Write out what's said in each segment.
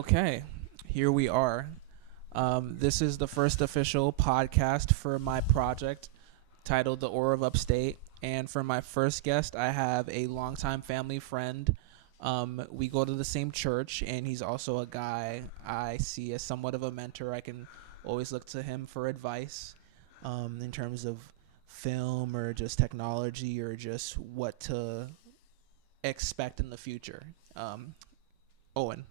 Okay, here we are. This is the first official podcast for my project titled The Aura of Upstate. And for my first guest, I have a longtime family friend. We go to the same church, and he's also a guy I see as somewhat of a mentor. I can always look to him for advice in terms of film or just technology or just what to expect in the future. Owen.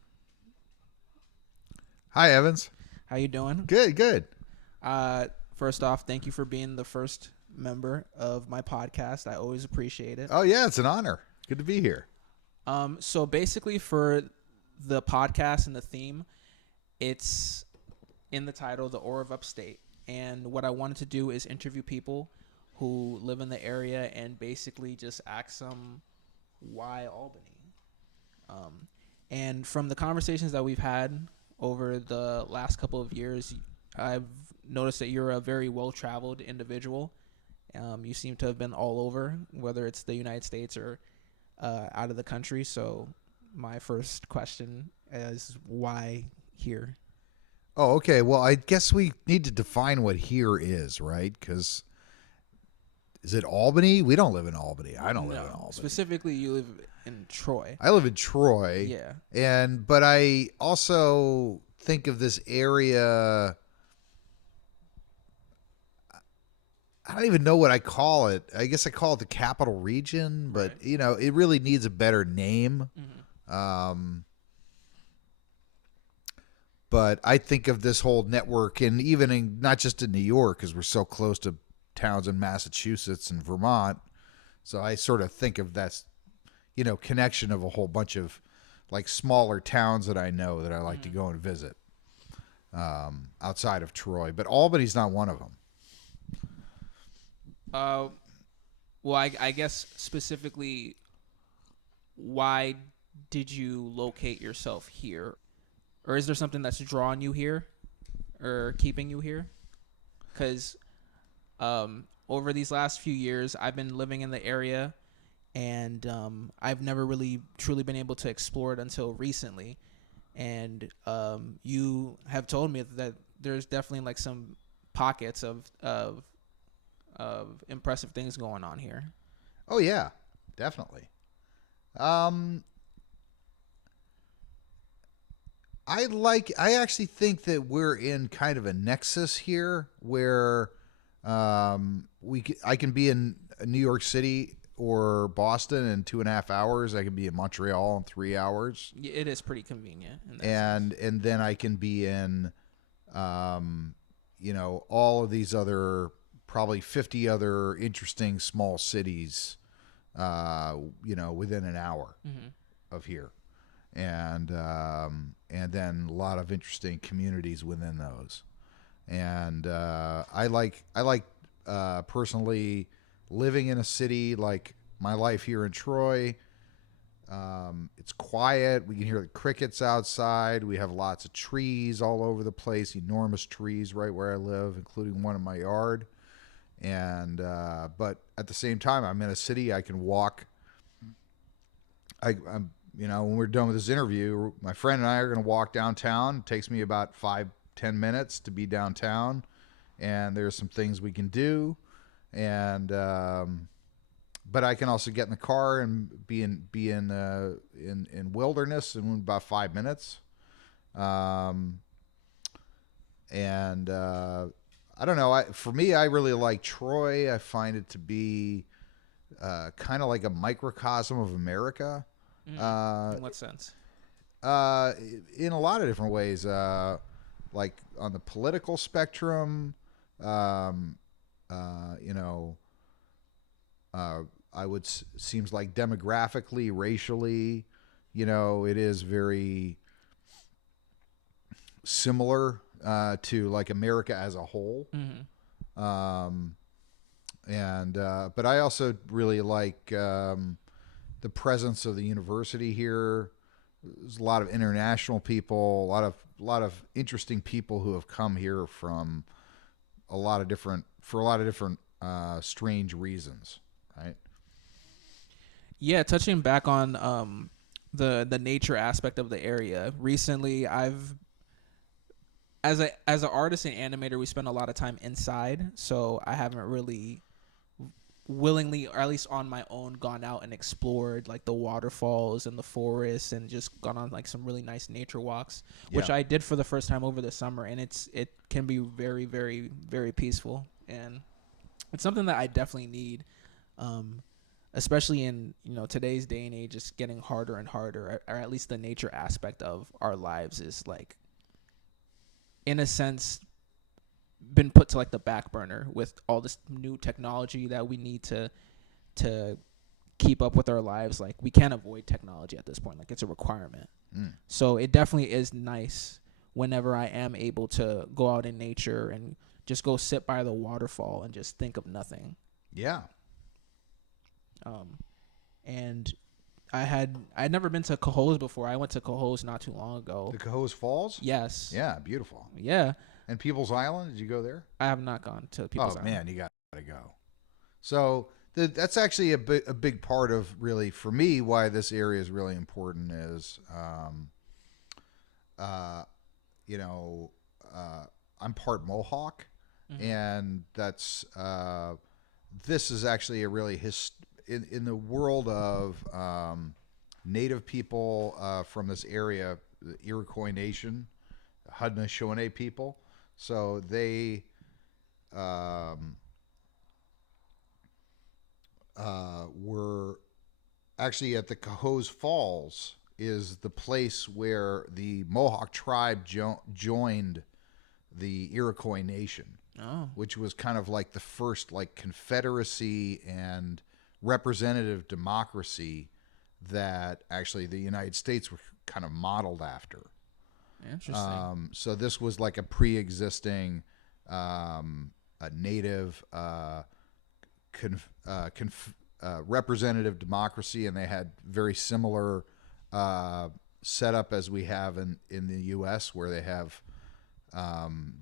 Hi, Evans. How you doing? Good. First off, thank you for being the first member of my podcast. I always appreciate it. Oh, yeah, it's an honor. Good to be here. So basically for the podcast and the theme, it's in the title, The Aura of Upstate. And what I wanted to do is interview people who live in the area and basically just ask them why Albany. And from the conversations that we've had over the last couple of years, I've noticed that you're a very well-traveled individual. You seem to have been all over, whether it's the United States or out of the country. So my first question is, why here? Oh, okay. Well, I guess we need to define what here is, right? Because is it Albany? We don't live in Albany. I don't live in Albany. Specifically, you live in Troy. I live in Troy. Yeah. But I also think of this area. I don't even know what I call it. I guess I call it the capital region, but right. It really needs a better name. Mm-hmm. But I think of this whole network, and even not just in New York, because we're so close to towns in Massachusetts and Vermont. So I sort of think of that, connection of a whole bunch of like smaller towns that I know that I like to go and visit outside of Troy. But Albany's not one of them. Well, I guess specifically, why did you locate yourself here? Or is there something that's drawing you here or keeping you here? Because over these last few years, I've been living in the area, and I've never really truly been able to explore it until recently. And you have told me that there's definitely like some pockets of impressive things going on here. Oh yeah, definitely. I actually think that we're in kind of a nexus here where I can be in New York City or Boston in 2.5 hours. I can be in Montreal in 3 hours. It is pretty convenient. And then I can be in, all of these other, probably 50 other interesting small cities, within an hour of here. And then a lot of interesting communities within those. And I like personally living in a city like my life here in Troy. It's quiet. We can hear the crickets outside. We have lots of trees all over the place, enormous trees right where I live, including one in my yard. And but at the same time, I'm in a city. I can walk. I'm when we're done with this interview, my friend and I are going to walk downtown. It takes me about 5-10 minutes to be downtown, and there's some things we can do. And but I can also get in the car and be in wilderness in about 5 minutes. And I don't know. For me, I really like Troy. I find it to be kind of like a microcosm of America. In what sense? In a lot of different ways. Like on the political spectrum, seems like demographically, racially, it is very similar to like America as a whole. But I also really like the presence of the university here. There's a lot of international people, a lot of interesting people who have come here from a lot of different strange reasons, right? Yeah, touching back on the nature aspect of the area. Recently, I've as an artist and animator, we spend a lot of time inside, so I haven't really willingly, or at least on my own, gone out and explored like the waterfalls and the forests and just gone on like some really nice nature walks, which Yeah. I did for the first time over the summer, and it can be very, very, very peaceful, and it's something that I definitely need, especially in today's day and age. It's getting harder and harder, or at least the nature aspect of our lives is like, in a sense, been put to like the back burner with all this new technology that we need to keep up with our lives. Like, we can't avoid technology at this point. Like, it's a requirement. So it definitely is nice whenever I am able to go out in nature and just go sit by the waterfall and just think of nothing. Yeah. And I'd never been to Cohoes before. I went to Cohoes not too long ago. The Cohoes Falls? Yes. Yeah, beautiful. Yeah. And People's Island, did you go there? I have not gone to People's Island. Oh, man, you got to go. So that's actually a big part of, really, for me, why this area is really important is, I'm part Mohawk, and that's this is actually a really in the world of Native people from this area, the Iroquois Nation, Haudenosaunee people. So they were actually at the Cohoes Falls is the place where the Mohawk tribe joined the Iroquois Nation, which was kind of like the first like confederacy and representative democracy that actually the United States were kind of modeled after. Interesting. So this was like a pre-existing a native representative democracy, and they had very similar setup as we have in the U.S., where they have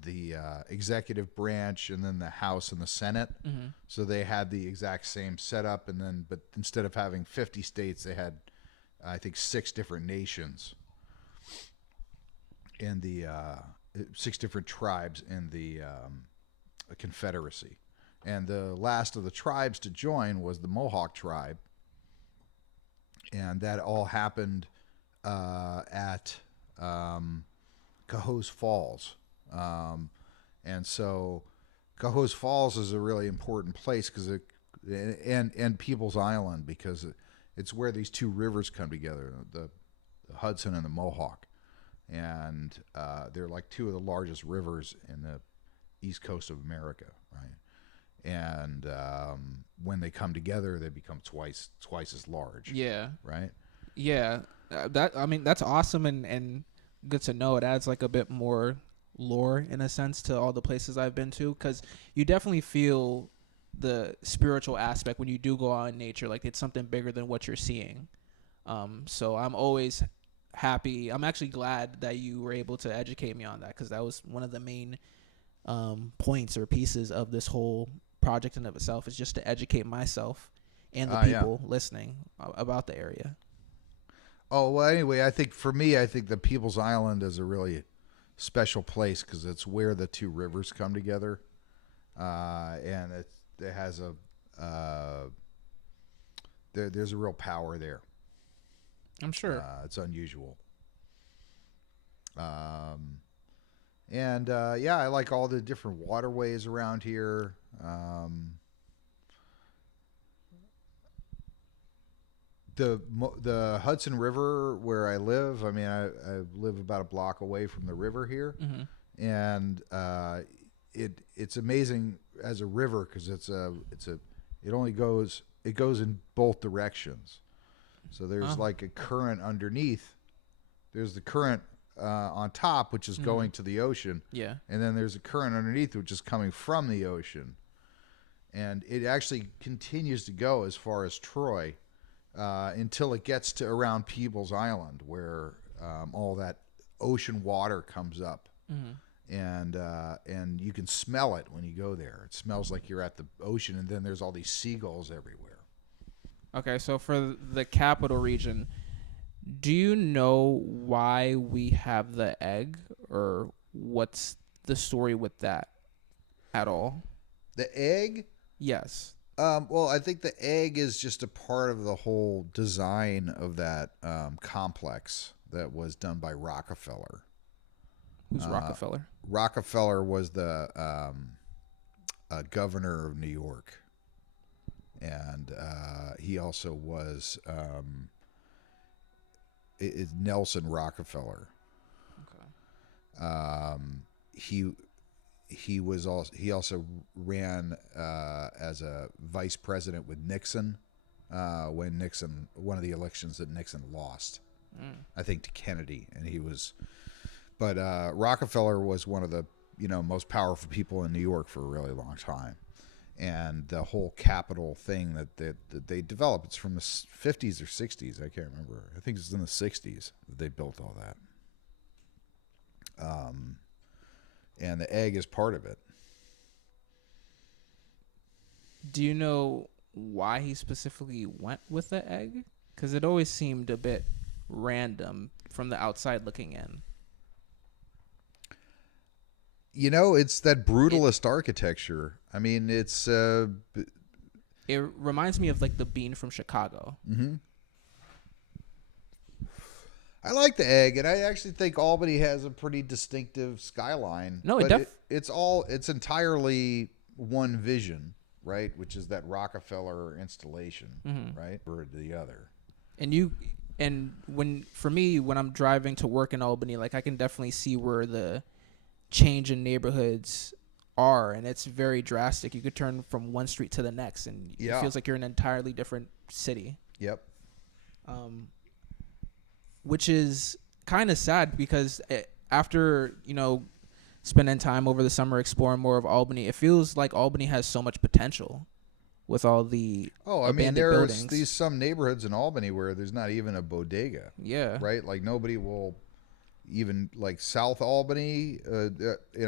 the executive branch and then the House and the Senate. So they had the exact same setup, but instead of having 50 states, they had, I think, 6 different nations in the 6 different tribes in the Confederacy. And the last of the tribes to join was the Mohawk tribe, and that all happened at Cohoes Falls. And so Cohoes Falls is a really important place and People's Island, because it's where these 2 rivers come together, the Hudson and the Mohawk. And they're like 2 of the largest rivers in the east coast of America, right? And when they come together, they become twice as large. Yeah. Right? Yeah. That's awesome and good to know. It adds like a bit more lore, in a sense, to all the places I've been to, because you definitely feel the spiritual aspect when you do go out in nature. Like, it's something bigger than what you're seeing. So I'm always happy. I'm actually glad that you were able to educate me on that, because that was one of the main points or pieces of this whole project in of itself, is just to educate myself and the people listening about the area. Oh, well, anyway, I think the People's Island is a really special place because it's where the 2 rivers come together, and it has there's a real power there. I'm sure. It's unusual. And I like all the different waterways around here. The Hudson River, where I live, I live about a block away from the river here, and it's amazing as a river because it goes in both directions. So there's like a current underneath. There's the current on top, which is going to the ocean. Yeah. And then there's a current underneath, which is coming from the ocean. And it actually continues to go as far as Troy until it gets to around People's Island, where all that ocean water comes up. And you can smell it when you go there. It smells like you're at the ocean, and then there's all these seagulls everywhere. Okay, so for the capital region, Do you know why we have the egg, or what's the story with that at all? The egg? Yes. Well, I think the egg is just a part of the whole design of that complex that was done by Rockefeller. Who's Rockefeller? Rockefeller was the governor of New York, and he also was Nelson Rockefeller. Okay. He also ran as a vice president with Nixon when one of the elections that Nixon lost, I think, to Kennedy, and he was. But Rockefeller was one of the most powerful people in New York for a really long time, and the whole capital thing that they developed, it's from the 50s or 60s. I can't remember. I think it's in the 60s that they built all that. And the egg is part of it. Do you know why he specifically went with the egg? Because it always seemed a bit random from the outside looking in. It's that brutalist architecture. I mean, it's... It reminds me of like the bean from Chicago. Mm-hmm. I like the egg, and I actually think Albany has a pretty distinctive skyline. No, it's entirely one vision, right? Which is that Rockefeller installation, right? Or the other. And when I'm driving to work in Albany, like I can definitely see where the change in neighborhoods are, and it's very drastic. You could turn from one street to the next, and it feels like you're in an entirely different city. Yep. Which is kind of sad because after spending time over the summer exploring more of Albany, it feels like Albany has so much potential with all the there's these some neighborhoods in Albany where there's not even a bodega. Yeah. Right? Like nobody will even, like South Albany.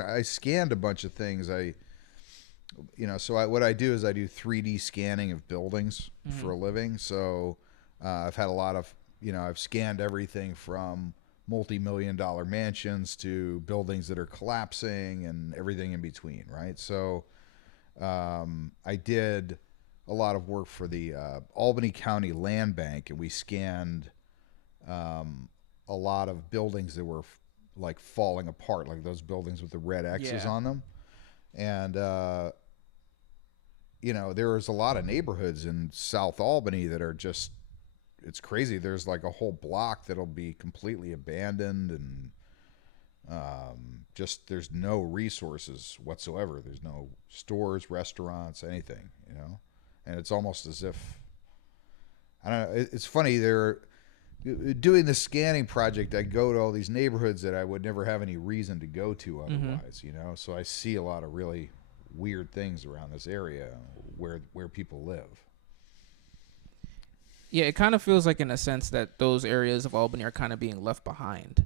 I scanned a bunch of things. What I do is I do 3D scanning of buildings for a living. So I've had a lot of, I've scanned everything from multi-million-dollar mansions to buildings that are collapsing and everything in between, right? So I did a lot of work for the Albany County Land Bank, and we scanned a lot of buildings that were like falling apart, like those buildings with the red X's on them. And, there was a lot of neighborhoods in South Albany that are just, it's crazy. There's like a whole block that'll be completely abandoned, and just there's no resources whatsoever. There's no stores, restaurants, anything, and it's almost as if, I don't know. It's funny. They're doing the scanning project. I go to all these neighborhoods that I would never have any reason to go to otherwise, So I see a lot of really weird things around this area where people live. Yeah, it kind of feels like, in a sense, that those areas of Albany are kind of being left behind.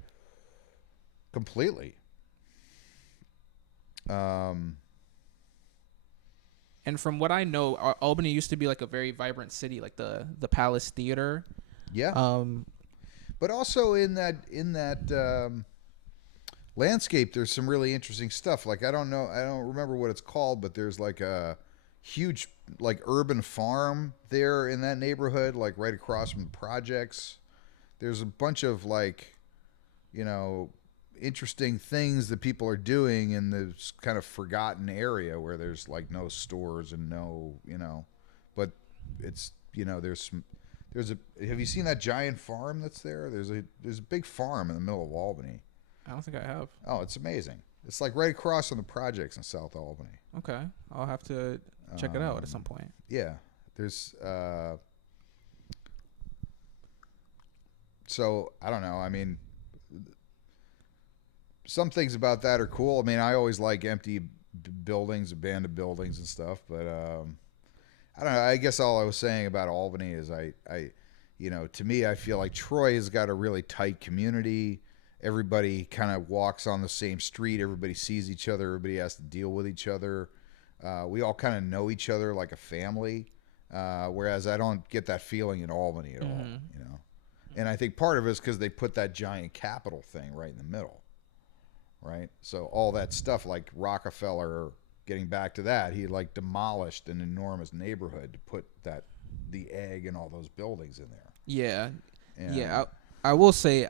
Completely. And from what I know, Albany used to be like a very vibrant city, like the Palace Theater. Yeah. But also in that landscape, there's some really interesting stuff. Like I don't remember what it's called, but there's like a huge like urban farm there in that neighborhood, like right across from the projects. There's a bunch of like, interesting things that people are doing in this kind of forgotten area where there's like no stores and no, but it's, have you seen that giant farm that's there? There's a big farm in the middle of Albany. I don't think I have. Oh, it's amazing. It's like right across from the projects in South Albany. Okay. I'll have to check it out at some point. Yeah. There's, so I don't know. I mean, some things about that are cool. I mean, I always like empty buildings, abandoned buildings and stuff, but, I don't know. I guess all I was saying about Albany is to me, I feel like Troy has got a really tight community. Everybody kind of walks on the same street. Everybody sees each other. Everybody has to deal with each other. We all kind of know each other like a family, whereas I don't get that feeling in Albany at all. And I think part of it is because they put that giant Capitol thing right in the middle, right? So all that stuff like Rockefeller, getting back to that, he like demolished an enormous neighborhood to put the egg and all those buildings in there. Yeah. And Yeah. I will say,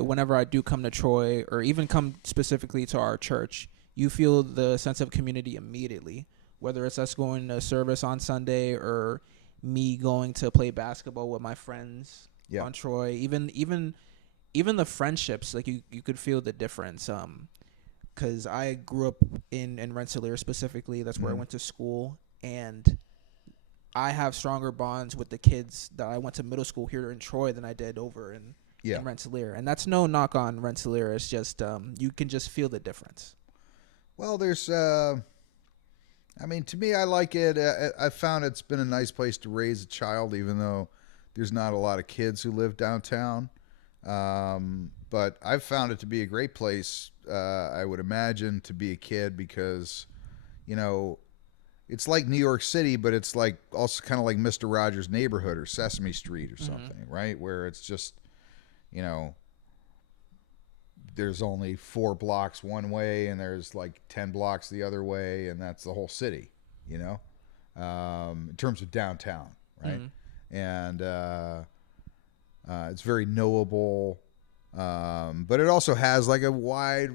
whenever I do come to Troy, or even come specifically to our church, you feel the sense of community immediately. Whether it's us going to service on Sunday or me going to play basketball with my friends on Troy, even the friendships, like you could feel the difference. Because I grew up in Rensselaer specifically. That's where I went to school, and I have stronger bonds with the kids that I went to middle school here in Troy than I did over in Rensselaer. And that's no knock on Rensselaer. It's just you can just feel the difference. Well, there's, to me, I like it. I found it's been a nice place to raise a child, even though there's not a lot of kids who live downtown. But I've found it to be a great place, I would imagine, to be a kid because, it's like New York City, but it's like also kind of like Mr. Rogers' Neighborhood or Sesame Street or something, right? Where it's just, there's only 4 blocks one way and there's like 10 blocks the other way, and that's the whole city, in terms of downtown, right? And it's very knowable. But it also has like a wide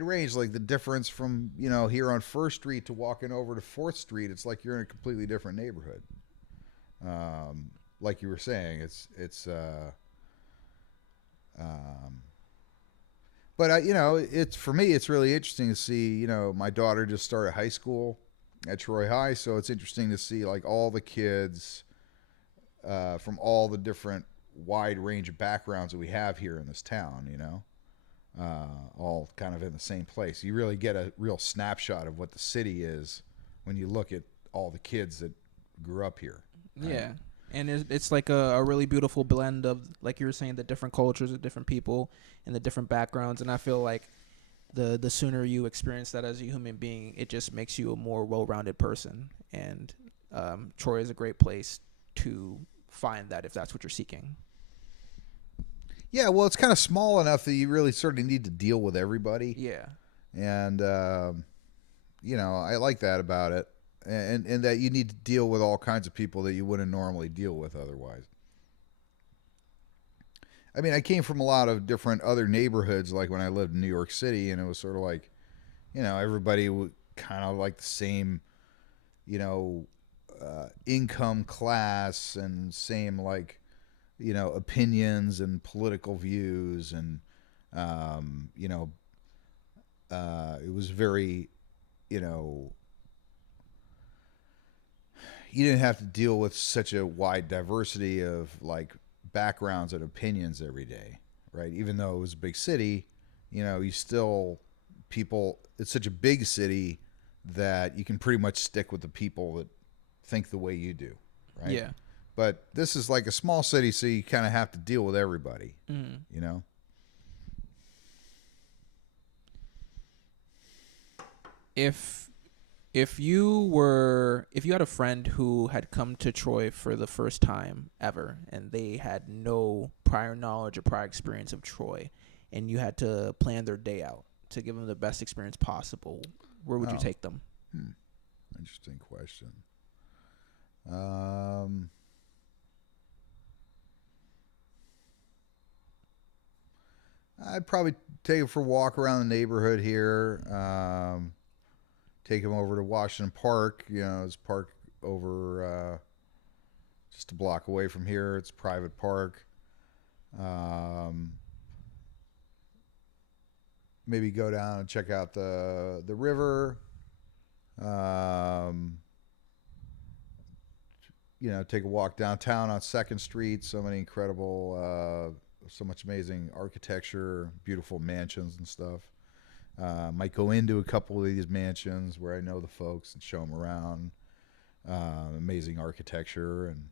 range, like the difference from, here on First Street to walking over to 4th Street. It's like you're in a completely different neighborhood. Like you were saying, but it's, for me, it's really interesting to see, my daughter just started high school at Troy High. So it's interesting to see like all the kids, from all the different wide range of backgrounds that we have here in this town, all kind of in the same place. You really get a real snapshot of what the city is when you look at all the kids that grew up here. Right? Yeah. And it's like a really beautiful blend of, like you were saying, the different cultures, the different people, and the different backgrounds. And I feel like the sooner you experience that as a human being, it just makes you a more well-rounded person. And Troy is a great place to find that if that's what you're seeking. Yeah, well, it's kind of small enough that you really sort of need to deal with everybody. Yeah. And, I like that about it. And that you need to deal with all kinds of people that you wouldn't normally deal with otherwise. I mean, I came from a lot of different other neighborhoods, like when I lived in New York City, and it was sort of like, everybody would kind of like the same, income class and same like, opinions and political views. And, it was very, you didn't have to deal with such a wide diversity of like backgrounds and opinions every day, right? Even though it was a big city, you still it's such a big city that you can pretty much stick with the people that think the way you do, right? Yeah. But this is like a small city, so you kind of have to deal with everybody, If you had a friend who had come to Troy for the first time ever, and they had no prior knowledge or prior experience of Troy, and you had to plan their day out to give them the best experience possible, where would you take them? Interesting question. I'd probably take them for a walk around the neighborhood here. Take them over to Washington Park. It's park over just a block away from here. It's a private park. Maybe go down and check out the river. Take a walk downtown on 2nd Street. So many incredible, so much amazing architecture, beautiful mansions and stuff. Might go into a couple of these mansions where I know the folks and show them around. Amazing architecture and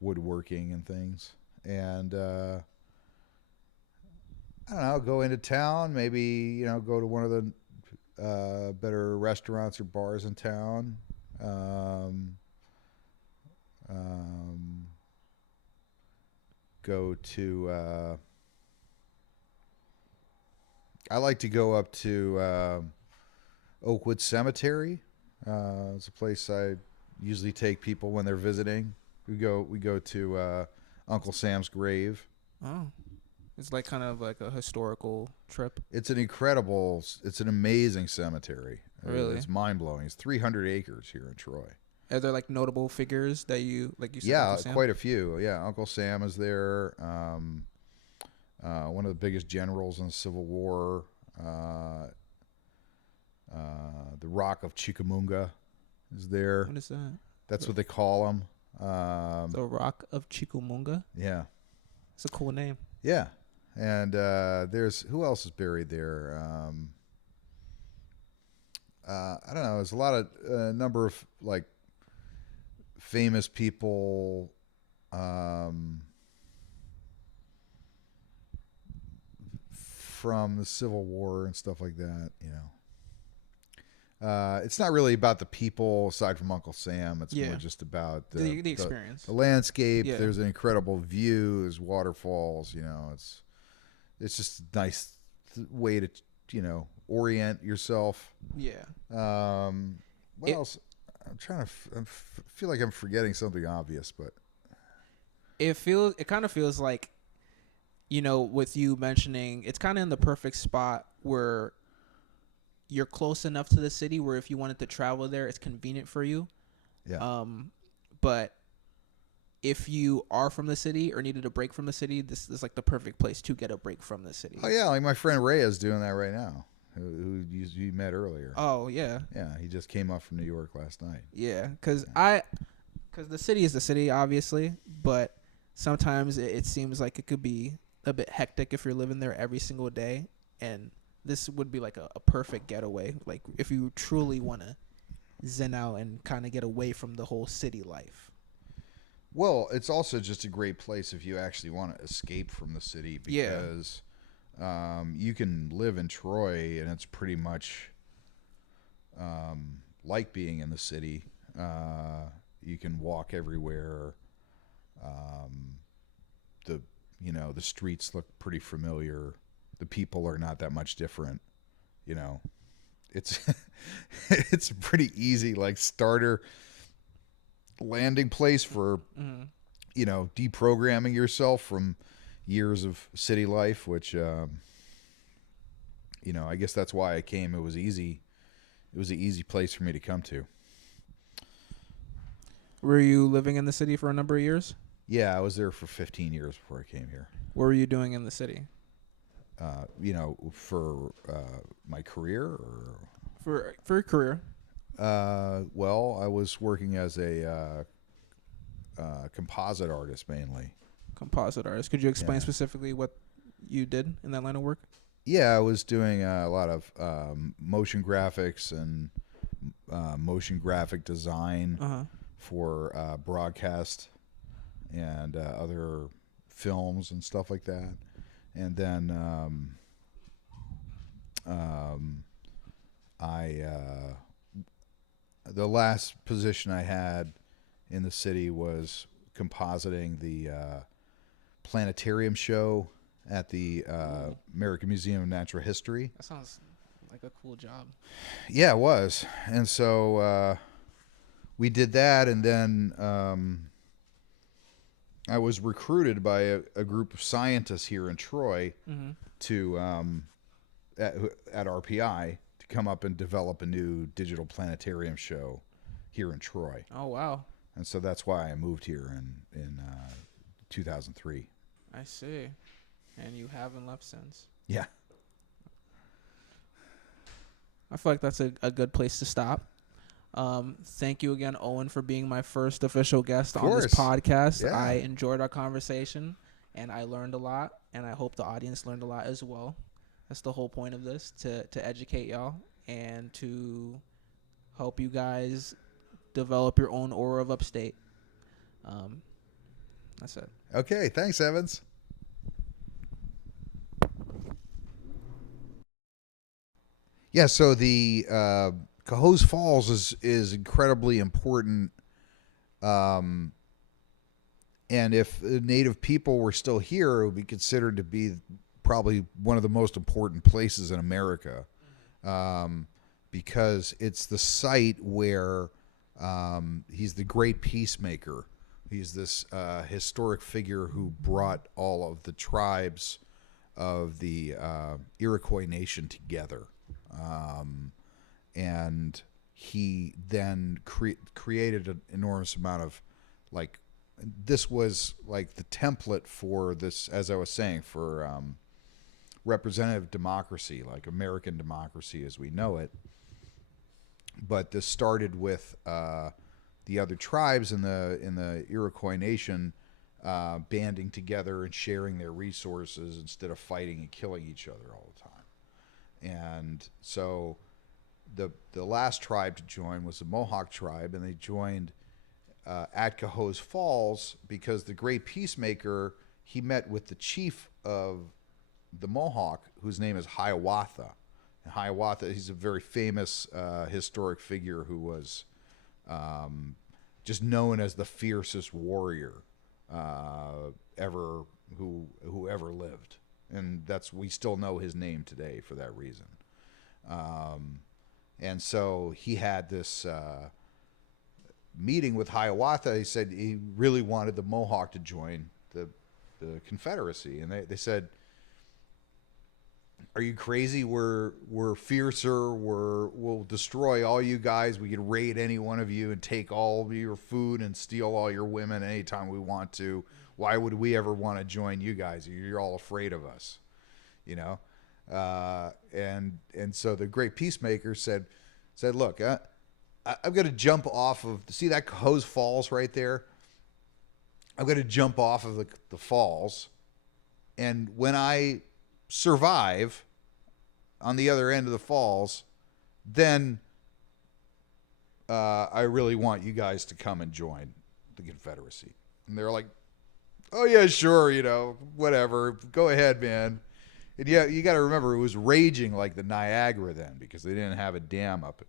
woodworking and things. And I don't know, go into town, maybe, go to one of the better restaurants or bars in town. go to. I like to go up to Oakwood Cemetery. It's a place I usually take people when they're visiting. We go to Uncle Sam's grave. Oh, it's like kind of like a historical trip. It's an amazing cemetery. Really? It's mind blowing. It's 300 acres here in Troy. Are there like notable figures that you said? Yeah, Uncle Sam? quite a few. Yeah, Uncle Sam is there. One of the biggest generals in the Civil War. The Rock of Chickamauga is there. What is that? That's what they call him. The Rock of Chickamauga. Yeah, It's a cool name. yeah. And there's who else is buried there? I don't know. There's a number of like famous people. From the Civil War and stuff like that, it's not really about the people aside from Uncle Sam. It's more just about the experience, the landscape. Yeah. There's an incredible view. There's waterfalls. It's just a nice way to orient yourself. Yeah. What else? I'm trying to. I feel like I'm forgetting something obvious, but It kind of feels like, with you mentioning, it's kind of in the perfect spot where you're close enough to the city where if you wanted to travel there, it's convenient for you. yeah. But if you are from the city or needed a break from the city, this is like the perfect place to get a break from the city. Oh yeah, like my friend Ray is doing that right now. Who you met earlier. Oh yeah. Yeah, he just came up from New York last night. Yeah, because the city is the city, obviously, but sometimes it seems like it could be a bit hectic if you're living there every single day, and this would be like a perfect getaway, like if you truly want to zen out and kind of get away from the whole city life. Well, it's also just a great place if you actually want to escape from the city because you can live in Troy and it's pretty much like being in the city. You can walk everywhere. The streets look pretty familiar. The people are not that much different. It's it's a pretty easy like starter landing place for deprogramming yourself from years of city life, which I guess that's why I came. It was easy. It was an easy place for me to come to. Were you living in the city for a number of years? Yeah, I was there for 15 years before I came here. What were you doing in the city? For my career or For your career? Well, I was working as a composite artist mainly. Composite artist. Could you explain specifically what you did in that line of work? Yeah, I was doing a lot of motion graphics and motion graphic design for broadcast and other films and stuff like that. And then the last position I had in the city was compositing the planetarium show at the American Museum of Natural History. That sounds like a cool job. Yeah, it was. And so we did that, and then I was recruited by a group of scientists here in Troy to at RPI to come up and develop a new digital planetarium show here in Troy. Oh, wow. And so that's why I moved here in 2003. I see. And you haven't left since. Yeah. I feel like that's a good place to stop. Thank you again, Owen, for being my first official guest on this podcast. Yeah. I enjoyed our conversation, and I learned a lot, and I hope the audience learned a lot as well. That's the whole point of this, to educate y'all and to help you guys develop your own Aura of Upstate. That's it. Okay, thanks, Evans. Yeah, so the Cohoes Falls is incredibly important And if Native people were still here, it would be considered to be probably one of the most important places in America, because it's the site where he's the great peacemaker. He's this historic figure who brought all of the tribes of the Iroquois Nation together. And he then created an enormous amount of, like, this was like the template for this, as I was saying, for representative democracy, like American democracy as we know it. But this started with the other tribes in the Iroquois Nation banding together and sharing their resources instead of fighting and killing each other all the time. And so the last tribe to join was the Mohawk tribe, and they joined at Cohoes Falls because the great peacemaker, he met with the chief of the Mohawk, whose name is Hiawatha. And Hiawatha, he's a very famous historic figure who was just known as the fiercest warrior who ever lived, and we still know his name today for that reason. And so he had this meeting with Hiawatha. He said he really wanted the Mohawk to join the Confederacy, and they said, "Are you crazy? We're fiercer. We'll destroy all you guys. We could raid any one of you and take all of your food and steal all your women anytime we want to. Why would we ever want to join you guys? You're all afraid of us, you know." And so the great peacemaker said, "Look, I'm going to jump off of, see that Cohoes Falls right there? I'm going to jump off of the falls, and when I survive on the other end of the falls, then I really want you guys to come and join the Confederacy." And they're like, "Oh yeah, sure, whatever, go ahead, man." And yeah, you got to remember, it was raging like the Niagara then, because they didn't have a dam up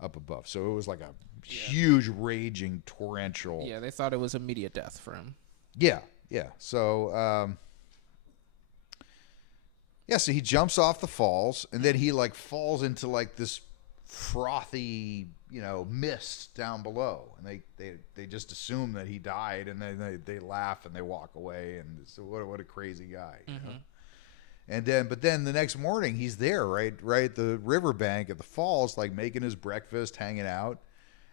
above, so it was like a huge raging torrential. Yeah, they thought it was immediate death for him. Yeah. So so he jumps off the falls, and then he like falls into like this frothy, mist down below, and they just assume that he died, and then they laugh and they walk away, and so what a crazy guy. And then the next morning he's there, right at the riverbank at the falls, like making his breakfast, hanging out.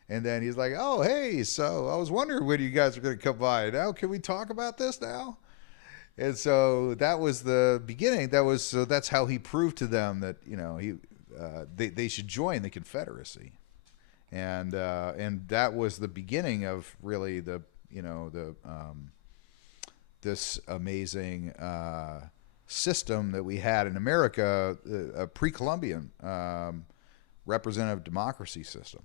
And then he's like, "Oh, hey, so I was wondering when you guys are going to come by. Now, can we talk about this now?" And so that was the beginning. That's how he proved to them that they should join the Confederacy, and that was the beginning of really this amazing system that we had in America, a pre-Columbian representative democracy system.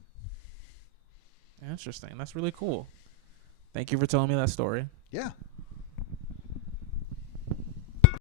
Interesting. That's really cool. Thank you for telling me that story. Yeah.